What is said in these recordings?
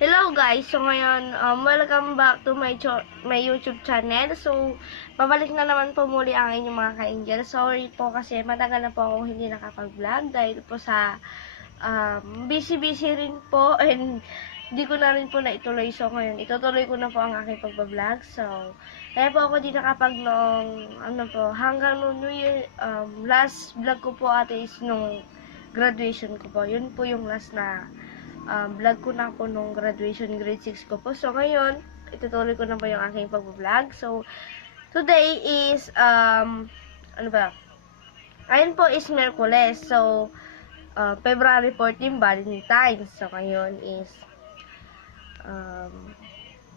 Hello guys! So ngayon, welcome back to my YouTube channel. So, pabalik na naman po muli ang inyong mga ka-angel. Sorry po kasi matagal na po akong hindi nakapag-vlog dahil po sa busy-busy rin po and hindi ko na rin po naituloy. So ngayon, itutuloy ko na po ang aking pag-vlog. So, kaya po ako di nakapag noong, hanggang noong New Year, last vlog ko po ate is nung graduation ko po. Yun po yung last na vlog ko na po nung graduation grade 6 ko po. So, ngayon, itutuloy ko na po yung aking pag-vlog. So, today is, Ngayon po is Merkules. So, February 14, Valentine's. So, ngayon is,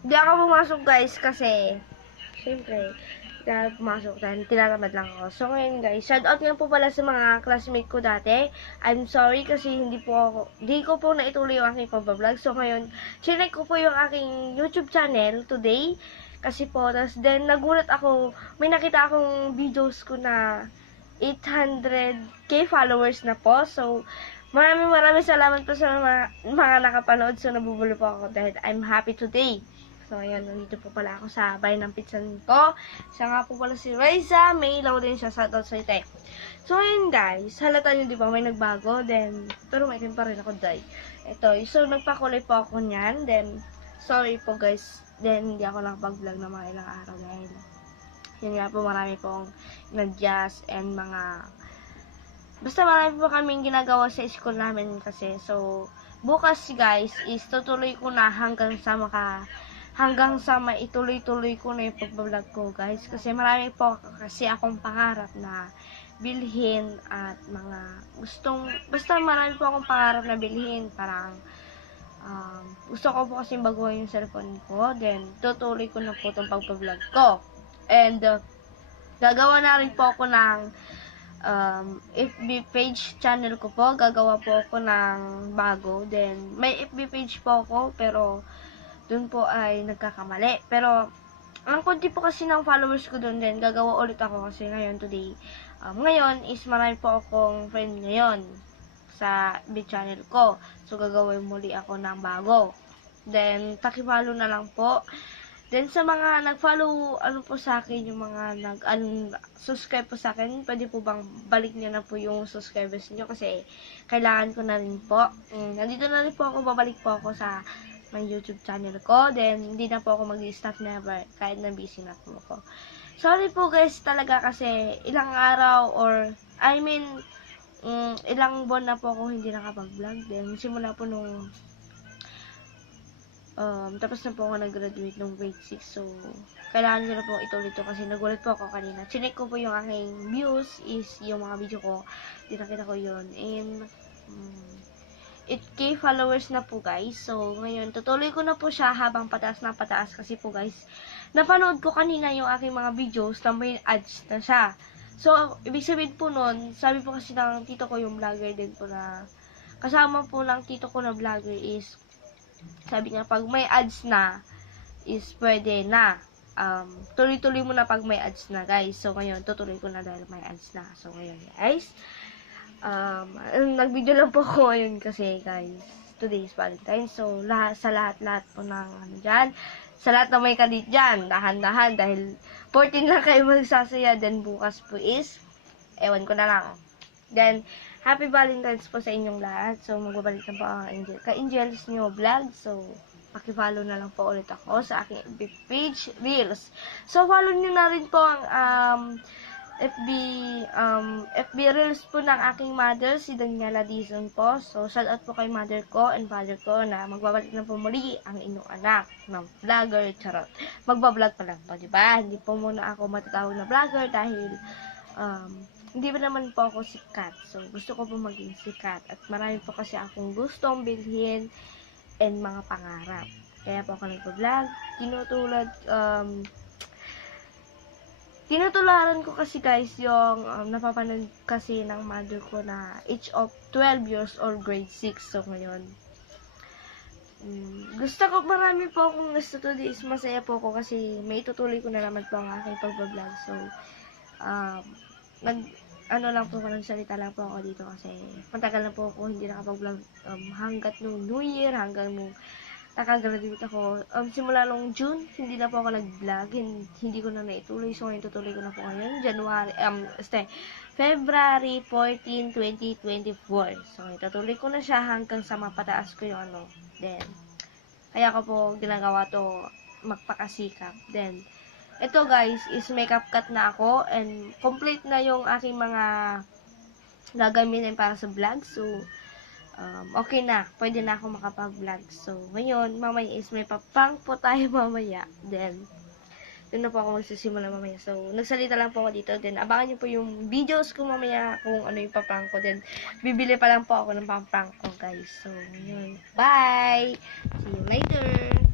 di ako pumasok guys kasi, syempre, dahil pumasok dahil tinatamad lang ako. So, ngayon guys, shoutout nga po pala sa mga classmate ko dati. I'm sorry kasi hindi ko po naituloy yung aking pag-vlog. So, ngayon, chinek ko po yung aking YouTube channel today. Kasi po, tas then, nagulat ako, may nakita akong videos ko na 800k followers na po. So, maraming salamat po sa mga nakapanood. So, nabubulo po ako dahil I'm happy today. So, ayan, nandito po pala ako sa bahay ng pinsan ko. Siya nga po pala si Raiza. May ilaw din siya. Shoutout sa ite. So, ayan guys. Halata nyo, di ba? May nagbago. Then, pero may pa rin ako, day. Ito. So, nagpakulay po ako niyan. Then, sorry po guys. Then, hindi ako nakapag-vlog na mga ilang araw dahil yun nga po, marami pong nag-jazz and mga basta marami po kaming ginagawa sa school namin kasi. So, bukas guys is tutuloy ko na hanggang sa maituloy-tuloy ko na yung pag-vlog ko guys. Kasi marami po kasi akong pangarap na bilhin at mga basta marami po akong pangarap na bilhin. Parang, gusto ko po kasi baguhin yung cellphone ko. Then, tutuloy ko na po itong pag-vlog ko. And, gagawa na rin po ako ng FB page channel ko po. Gagawa po ako ng bago. Then, may FB page po ako, pero dun po ay nagkakamali. Pero, ang konti po kasi ng followers ko dun din. Gagawa ulit ako kasi ngayon, today. Ngayon is marami po akong friend ngayon sa FB channel ko. So, gagawin muli ako ng bago. Then, pakipollow na lang po. Then, sa mga nag-follow, po sa akin, yung mga subscribe po sa akin, pwede po bang balik niyo na po yung subscribers niyo kasi kailangan ko na rin po. Nandito na rin po ako, babalik po ako sa my YouTube channel ko. Then, hindi na po ako mag-stop never, kahit na busy na po ako. Sorry po guys talaga kasi ilang araw ilang buwan na po ako hindi nakapag-vlog. Then, simula po nung tapos na po ako nag-graduate nung grade 6. So, kailangan ko na po ituloy ito kasi nagulat po ako kanina. Chinek ko po yung aking views is yung mga video ko. Tinakita ko yun. And, 8k followers na po guys. So, ngayon, tutuloy ko na po siya habang pataas na pataas kasi po guys, napanood ko kanina yung aking mga videos na may ads na siya. So, ibig sabihin po nun, sabi po kasi ng tito ko yung vlogger din po na, kasama po ng tito ko na vlogger is, sabi niya, pag may ads na, is pwede na. Tuloy-tuloy mo na pag may ads na, guys. So, ngayon, tutuloy ko na dahil may ads na. So, ngayon, guys, nag-video lang po ako ngayon kasi, guys, today is Valentine's. So, sa lahat po ng, sa lahat na may kadit dyan, dahan-dahan, dahil 14 lang kayo magsasaya, then bukas po is, ewan ko na lang. Then, Happy Valentine's po sa inyong lahat. So, magbabalik na po ang ka-Angels nyo vlog. So, pakifollow na lang po ulit ako sa aking FB page, Reels. So, follow nyo na rin po ang FB Reels po ng aking mother, si Daniela Dizon po. So, shout out po kay mother ko and father ko na magbabalik na po muli ang inyong anak ng vlogger, charot. Magbablog pa lang po, diba? Hindi po muna ako matatawag na vlogger dahil, hindi ba naman po ako sikat. So, gusto ko po maging sikat. At marami po kasi akong gustong bilhin and mga pangarap. Kaya po ako nagpa-vlog. Tinutularan ko kasi guys yung napapanood kasi ng mother ko na age of 12 years old, grade 6. So, ngayon, marami po akong gusto to is masaya po ako kasi may itutuloy ko na naman po ang aking pag-vlog. So, lang po, nagsalita lang po ako dito kasi matagal na po ako hindi nakapag-vlog hanggat nung New Year, hanggang nung nakagraduate ako. Simula nung June, hindi na po ako nag-vlog. Hindi ko na naituloy. So, ngayon tutuloy ko na po ngayon. February 14, 2024. So, itutuloy ko na siya hanggang sa mapataas ko yung ano. Then, kaya ko po ginagawa to magpakasikap. Then, ito guys, is makeup cut na ako and complete na yung aking mga gagamitin para sa vlog. So, okay na. Pwede na ako makapag-vlog. So, ngayon, mamaya is may paprank po tayo mamaya. Then, doon na po ako magsisimula mamaya. So, nagsalita lang po ako dito. Then, abangan nyo po yung videos ko mamaya kung ano yung paprank ko. Then, bibili pa lang po ako ng paprank ko, guys. So, yun. Bye! See you later!